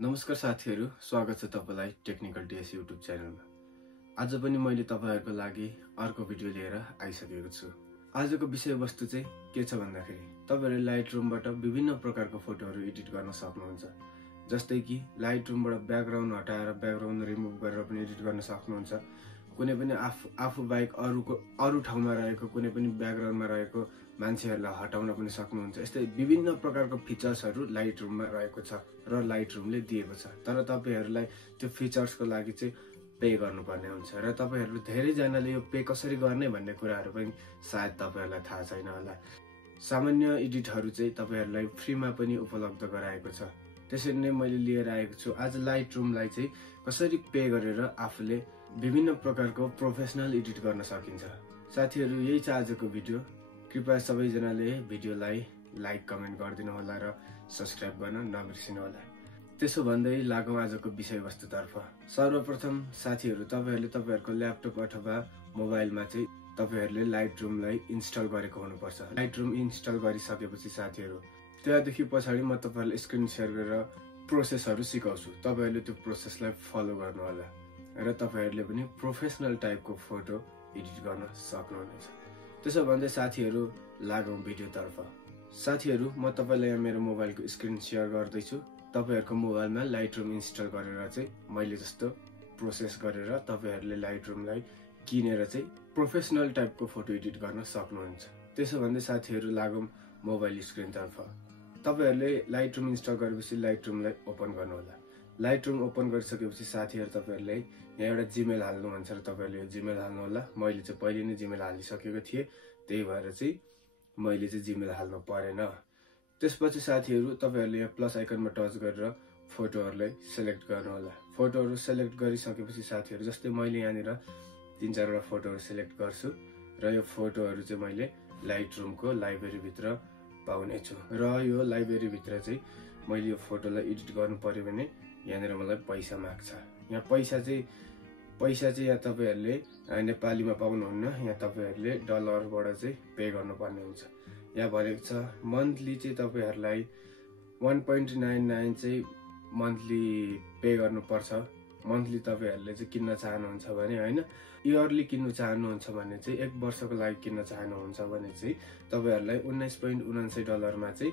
नमस्कार साथीहरू, स्वागत छ तपाईलाई टेक्निकल टीएस युट्युब च्यानलमा। आज पनि मैले तपाईहरुको लागि अर्को भिडियो लिएर आइसकेको छु। आजको विषयवस्तु चाहिँ के छ भन्दाखेरि तपाईहरुले लाइटरुमबाट विभिन्न प्रकारको फोटोहरु एडिट गर्न सक्नुहुन्छ। जस्तै कि लाइटरुमबाट ब्याकग्राउन्ड हटाएर ब्याकग्राउन्ड रिमुभ गरेर पनि एडिट गर्न सक्नुहुन्छ। कुनै पनि आफू बाहेक अरु ठाउँमा रहेको कुनै पनि ब्याकग्राउन्डमा रहेको मान्छेहरुलाई हटाउन पनि सक्नुहुन्छ। यस्तै विभिन्न प्रकारको फिचर्सहरु लाइटरुममा रहेको छ र लाइटरुमले दिएको छ। तर तपाईहरुलाई त्यो फिचर्सको लागि चाहिँ पे गर्नुपर्ने हुन्छ र तपाईहरुले धेरै जनाले यो पे कसरी गर्ने भन्ने कुराहरु पनि सायद तपाईहरुलाई थाहा छैन होला। सामान्य एडिटहरु चाहिँ तपाईहरुलाई फ्रीमा पनि उपलब्ध गराएको छ। त्यसैले नै मैले लिएर आएको छु आज लाइटरुमलाई चाहिँ कसरी पे गरेर आफूले विभिन्न प्रकारको प्रोफेसनल एडिट गर्न सकिन्छ। साथीहरु, यही छ आजको भिडियो। कृपया सबैजनाले भिडियोलाई लाइक कमेन्ट गरिदिनु होला र सब्स्क्राइब गर्न नबिर्सिनु होला। त्यसो भन्दै लागौं आजको विषयवस्तुतर्फ। सर्वप्रथम साथीहरु, तपाईहरुले तपाईहरुको ल्यापटप अथवा मोबाइलमा चाहिँ तपाईहरुले लाइटरुमलाई इन्स्टल गरेको हुनुपर्छ। लाइटरुम इन्स्टल गरिसकेपछि साथीहरु, त्यसदेखि पछाडी म तपाईहरुलाई स्क्रिन शेयर गरेर प्रोसेसहरु सिकाउँछु। तपाईहरुले त्यो प्रोसेसलाई फलो गर्नु होला र तपाईहरुले पनि प्रोफेसनल टाइपको फोटो एडिट गर्न सक्नुहुनेछ। त्यसो भन्दै साथीहरु, लागौं भिडियोतर्फ। साथीहरु, म तपाईलाई यहाँ मेरो मोबाइलको स्क्रिन शेयर गर्दै छु। तपाईहरुको मोबाइलमा लाइटरुम इन्स्टल गरेर चाहिँ मैले जस्तो प्रोसेस गरेर तपाईहरुले लाइटरुमलाई किनेर चाहिँ प्रोफेसनल टाइपको फोटो एडिट गर्न सक्नुहुन्छ। त्यसो भन्दै साथीहरु, लागौं मोबाइल स्क्रिनतर्फ। तपाईहरुले लाइटरुम इन्स्टल गरेपछि लाइटरुमलाई ओपन गर्नु होला। लाइटरुम ओपन गरिसकेपछि साथीहरु, तपाईहरुले यहाँ एउटा जीमेल हाल्नु भन्छ र तपाईहरुले यो जीमेल हाल्नु होला। मैले चाहिँ पहिले नै जीमेल हालिसकेको थिएँ, त्यही भएर चाहिँ मैले चाहिँ जीमेल हाल्नु परेन। त्यसपछि साथीहरु, तपाईहरुले यहाँ प्लस आइकनमा टच गरेर फोटोहरुलाई सिलेक्ट गर्नु होला। फोटोहरु सिलेक्ट गरिसकेपछि साथीहरु, जस्तै मैले यहाँनिर 3-4 वटा फोटोहरु सिलेक्ट गर्छु र यो फोटोहरु चाहिँ मैले लाइटरुमको लाइब्रेरी भित्र पाउने छु र यो लाइब्रेरी भित्र चाहिँ मैले यो फोटोलाई एडिट गर्नु पर्यो भने यहाँनिर मलाई पैसा माग्छ। यहाँ पैसा चाहिँ यहाँ तपाईहरुले नेपालीमा पाउनुहुन्न, यहाँ तपाईहरुले डलरबाट चाहिँ पे गर्नुपर्ने हुन्छ। यहाँ भनेको छ मन्थली चाहिँ तपाईहरुलाई 1.99 चाहिँ मन्थली पे गर्नुपर्छ। मन्थली तपाईहरुले चाहिँ किन्न चाहनुहुन्छ भने हैन, इयरली किन्नु चाहनुहुन्छ भने चाहिँ 1 वर्षको लागि किन्न चाहनुहुन्छ भने चाहिँ तपाईहरुलाई $19.99 चाहिँ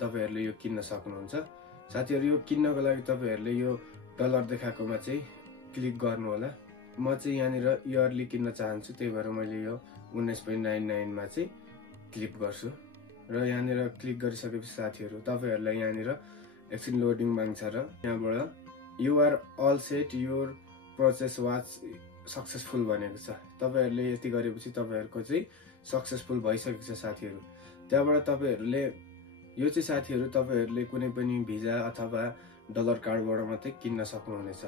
तपाईहरुले यो किन्न सक्नुहुन्छ। साथीहरु, यो किन्नको लागि तपाईहरुले यो डलर देखाएकोमा चाहिँ क्लिक गर्नु होला। म चाहिँ यहाँनिर इयरली किन्न चाहन्छु, त्यही भएर मैले यो 19.99 मा चाहिँ क्लिक गर्छु र यहाँनिर क्लिक गरिसकेपछि साथीहरु, तपाईहरुलाई यहाँनिर एकछिन लोडिङ माग्छ र यहाँबाट U R L set, your process was successful भनेको छ। तपाईहरुले यति गरेपछि तपाईहरुको चाहिँ सक्सेसफुल भइसकेको छ साथीहरु। त्यहाँबाट तपाईहरुले यो चाहिँ साथीहरु तपाईहरुले कुनै पनि भिजा अथवा डलर कार्डबाट मात्रै किन्न सक्नुहुनेछ।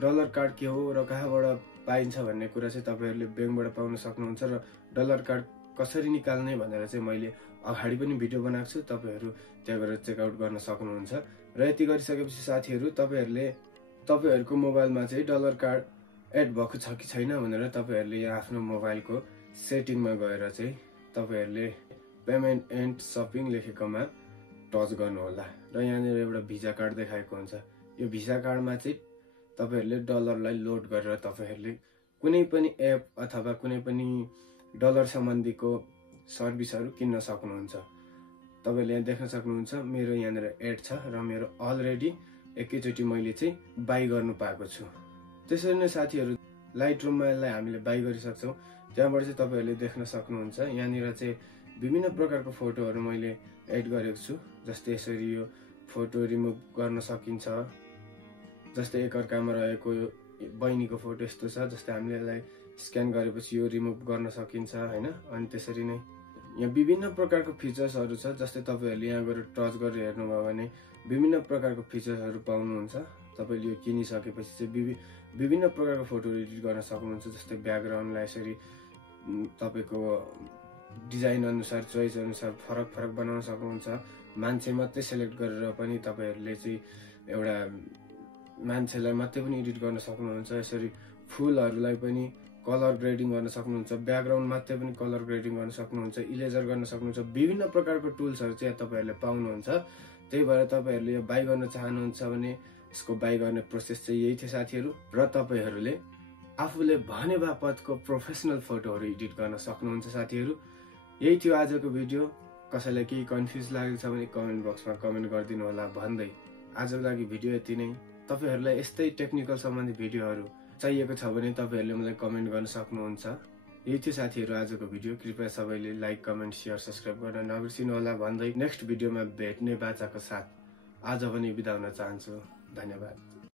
डलर कार्ड के हो र कहाँबाट पाइन्छ भन्ने कुरा चाहिँ तपाईहरुले बैंकबाट पाउन सक्नुहुन्छ र डलर कार्ड कसरी निकाल्ने भनेर चाहिँ मैले अगाडि पनि भिडियो बनाएको छु, तपाईहरु त्यहाँ गएर चेकआउट गर्न सक्नुहुन्छ। र यति गरिसकेपछि साथीहरु, तपाईहरुको मोबाइलमा चाहिँ डलर कार्ड एड भएको छ कि छैन भनेर तपाईहरुले यहाँ आफ्नो मोबाइलको सेटिङमा गएर चाहिँ तपाईहरुले पेमेन्ट एन्ड शपिङ लेखेकोमा टच गर्नु होला र यहाँनिर एउटा भिजा कार्ड देखाएको हुन्छ। यो भिजा कार्डमा चाहिँ तपाईहरुले डलरलाई लोड गरेर तपाईहरुले कुनै पनि एप अथवा कुनै पनि डलर सम्बन्धीको सर्भिसहरु किन्न सक्नुहुन्छ। तपाईहरुले यहाँ देख्न सक्नुहुन्छ मेरो यहाँनिर एड छ र मेरो अलरेडी एकैचोटी मैले चाहिँ बाइ गर्नु पाएको छु। त्यसरी नै साथीहरु, लाइटरुममा यसलाई हामीले बाइ गरिसक्छौं। त्यहाँबाट चाहिँ तपाईहरुले देख्न सक्नुहुन्छ यहाँनिर चाहिँ विभिन्न प्रकारको फोटोहरु मैले एड गरेको छु। जस्तै यसरी यो फोटो रिमुभ गर्न सकिन्छ। जस्तै एकअर्कामा रहेको यो बहिनीको फोटो यस्तो छ, जस्तै हामीले यसलाई स्क्यान गरेपछि यो रिमुभ गर्न सकिन्छ हैन। अनि त्यसरी नै यहाँ विभिन्न प्रकारको फिचर्सहरु छ। जस्तै तपाईहरुले यहाँ गएर टच गरेर हेर्नुभयो भने विभिन्न प्रकारको फिचर्सहरु पाउनुहुन्छ। तपाईले यो किनिसकेपछि चाहिँ विभिन्न प्रकारको फोटो एडिट गर्न सक्नुहुन्छ। जस्तै ब्याकग्राउन्डलाई यसरी तपाईको डिजाइन अनुसार, चोइस अनुसार फरक बनाउन सक्नुहुन्छ। मान्छे मात्रै सिलेक्ट गरेर पनि तपाईहरुले चाहिँ एउटा मान्छेलाई मात्रै पनि एडिट गर्न सक्नुहुन्छ। यसरी फुलहरुलाई पनि कलर ग्रेडिङ गर्न सक्नुहुन्छ। ब्याकग्राउन्ड मात्रै पनि कलर ग्रेडिङ गर्न सक्नुहुन्छ, इरेजर गर्न सक्नुहुन्छ। विभिन्न प्रकारको टुल्सहरु चाहिँ तपाईहरुले पाउनुहुन्छ। त्यही भएर तपाईहरूले यो बाइ गर्न चाहनुहुन्छ भने यसको बाइ गर्ने प्रोसेस चाहिँ यही थियो साथीहरू। र तपाईहरूले आफूले भने बापतको प्रोफेसनल फोटोहरू एडिट गर्न सक्नुहुन्छ साथीहरू। यही थियो आजको भिडियो। कसैलाई केही कन्फ्युज लागेको छ भने कमेन्ट बक्समा कमेन्ट गरिदिनु होला भन्दै आजको लागि भिडियो यति नै। तपाईहरूलाई यस्तै टेक्निकल सम्बन्धी भिडियोहरू चाहिएको छ भने तपाईहरूले मलाई कमेन्ट गर्न सक्नुहुन्छ। यही थियो साथीहरू आजको भिडियो। कृपया सबैले लाइक, कमेन्ट, सेयर, सब्सक्राइब गर्न नबिर्सिनु होला भन्दै नेक्स्ट भिडियोमा भेट्ने बाचाको साथ आज पनि बिदा हुन चाहन्छु। धन्यवाद।